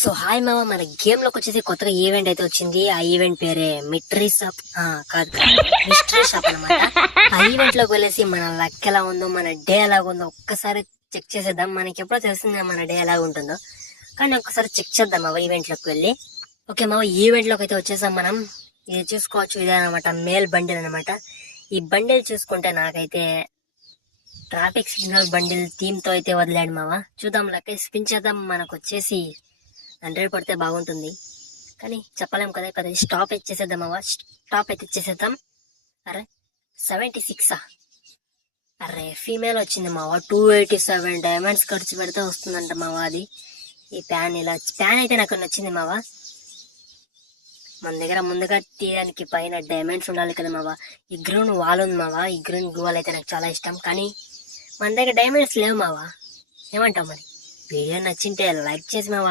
So hi మామ, మన game లోకి వచ్చేసి కొత్తగా ఈవెంట్ అయితే వచ్చింది. ఆ ఈవెంట్ పేరే మిటరీ షాప్. కాదు మిస్టరీ షాప్ అనమాట. ఆ ఈవెంట్ లోకి వెళ్ళేసి మన లక్ ఎలా ఉందో, మన డే ఎలా ఉందో ఒక్కసారి చెక్ చేసేద్దాం. మనకి ఎప్పుడో తెలిసిందే మన డే ఎలా ఉంటుందో, కానీ ఒక్కసారి చెక్ చేద్దాం మావ ఈవెంట్ లోకి వెళ్ళి. ఓకే మావ, ఈవెంట్ లోకి అయితే వచ్చేసాం మనం. ఇది చూసుకోవచ్చు, ఇదే అనమాట మేల్ బండిల్ అనమాట. ఈ బండిల్ చూసుకుంటే నాకైతే ట్రాఫిక్ సిగ్నల్ బండిల్ థీమ్ తో అయితే వదిలాడు మావ. చూద్దాం, లక్ స్పిన్ చేద్దాం. మనకు వచ్చేసి 100 పడితే బాగుంటుంది, కానీ చెప్పలేం కదా. కదా స్టాప్ ఇచ్చేసేద్దాం అవ్వ, స్టాప్ అయితే ఇచ్చేసేద్దాం. అరే 76. అరే ఫీమేల్ వచ్చింది మావా. 287 డైమండ్స్ ఖర్చు పెడితే వస్తుందంట మావా అది. ఈ ప్యాన్ ప్యాన్ అయితే నాకు నచ్చింది మావా. మన దగ్గర ముందుగా తీయడానికి పైన డైమండ్స్ ఉండాలి కదా మావా. ఈ గ్రీన్ వాల్ ఉంది మావా. ఈ గ్రీన్ వాల్ అయితే నాకు చాలా ఇష్టం, కానీ మన దగ్గర డైమండ్స్ లేవు మావా. ఏమంటావు మరి? వీడియో నచ్చింటే లైక్ చేసి మావా.